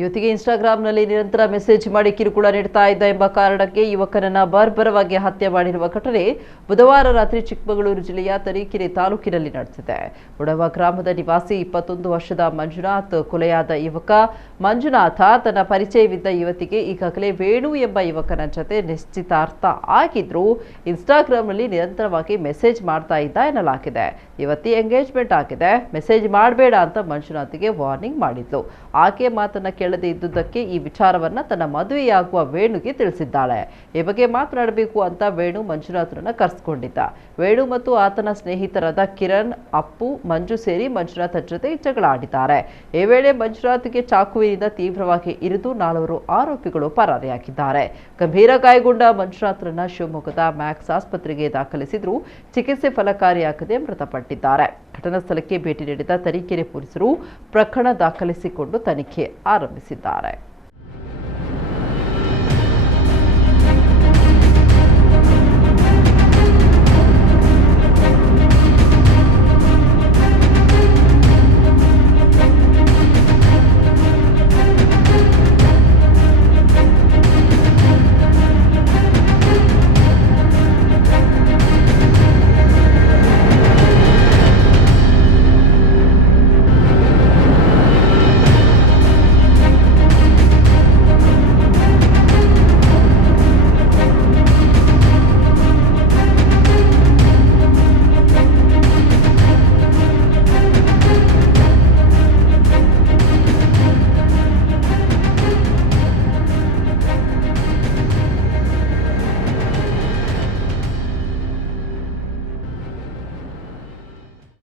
ಯುವತಿಗೆ ಇನ್ಸ್ಟಾಗ್ರಾಂನಲ್ಲಿ ನಿರಂತರ ಮೆಸೇಜ್ ಮಾಡಿ ಕಿರುಕುಳ ನೀಡ್ತಾ ಇದ್ದ ಎಂಬ ಕಾರಣಕ್ಕೆ ಯುವಕನನ್ನ ಬರ್ಬರವಾಗಿ ಹತ್ಯೆ ಮಾಡಿರುವ ಘಟನೆ ಬುಧವಾರ ರಾತ್ರಿ ಚಿಕ್ಕಮಗಳೂರು ಜಿಲ್ಲೆಯ ತರೀಕೆರೆ ತಾಲೂಕಿನಲ್ಲಿ ನಡೆದಿದೆ. ಉಡವ ಗ್ರಾಮದ ನಿವಾಸಿ 21 ವರ್ಷದ ಮಂಜುನಾಥ್ ಕೊಲೆಯಾದ ಯುವಕ ಮಂಜುನಾಥ ತನ್ನ ಪರಿಚಯವಿದ್ದ ಯುವತಿಗೆ ಈಗಾಗಲೇ ವೇಣು ಎಂಬ ಯುವಕನ ಜೊತೆ ನಿಶ್ಚಿತಾರ್ಥ ಆಗಿದ್ರು ಇನ್ಸ್ಟಾಗ್ರಾಂನಲ್ಲಿ ನಿರಂತರವಾಗಿ ಮೆಸೇಜ್ ಮಾಡ್ತಾ ಇದ್ದ ಎನ್ನಲಾಗಿದೆ. ಯುವತಿ ಎಂಗೇಜ್ಮೆಂಟ್ ಆಗಿದೆ, ಮೆಸೇಜ್ ಮಾಡಬೇಡ ಅಂತ ಮಂಜುನಾಥ್ಗೆ ವಾರ್ನಿಂಗ್ ಮಾಡಿದ್ಲು. ಆಕೆ ಮಾತನ್ನ ಕೇಳದೆ ಇದ್ದುದಕ್ಕೆ ಈ ವಿಚಾರವನ್ನ ತನ್ನ ಮದುವೆಯಾಗುವ ವೇಣುಗೆ ತಿಳಿಸಿದ್ದಾಳೆ. ಈ ಬಗ್ಗೆ ಮಾತನಾಡಬೇಕು ಅಂತ ವೇಣು ಮಂಜುನಾಥ್ರನ್ನ ಕರೆಸಿಕೊಂಡಿದ್ದ. ವೇಣು ಮತ್ತು ಆತನ ಸ್ನೇಹಿತರಾದ ಕಿರಣ್, ಅಪ್ಪು, ಮಂಜು ಸೇರಿ ಮಂಜುನಾಥ್ ಜೊತೆ ಜಗಳ ಆಡಿದ್ದಾರೆ. ಈ ವೇಳೆ ಮಂಜುನಾಥ್ಗೆ ಚಾಕುವಿನಿಂದ ತೀವ್ರವಾಗಿ ಇರಿದು 4 ಆರೋಪಿಗಳು ಪರಾರಿಯಾಗಿದ್ದಾರೆ. ಗಂಭೀರ ಗಾಯಗೊಂಡ ಮಂಜುನಾಥ್ರನ್ನ ಶಿವಮೊಗ್ಗದ ಮ್ಯಾಕ್ಸ್ ಆಸ್ಪತ್ರೆಗೆ ದಾಖಲಿಸಿದ್ರು ಚಿಕಿತ್ಸೆ ಫಲಕಾರಿಯಾಗದೆ ಮೃತಪಟ್ಟಿದ್ದಾರೆ. ಘಟನಾ ಸ್ಥಳಕ್ಕೆ ಭೇಟಿ ನೀಡಿದ ತರೀಕೆರೆ ಪೊಲೀಸರು ಪ್ರಕರಣ ದಾಖಲಿಸಿಕೊಂಡು ತನಿಖೆ ಆರಂಭಿಸಿದ್ದಾರೆ.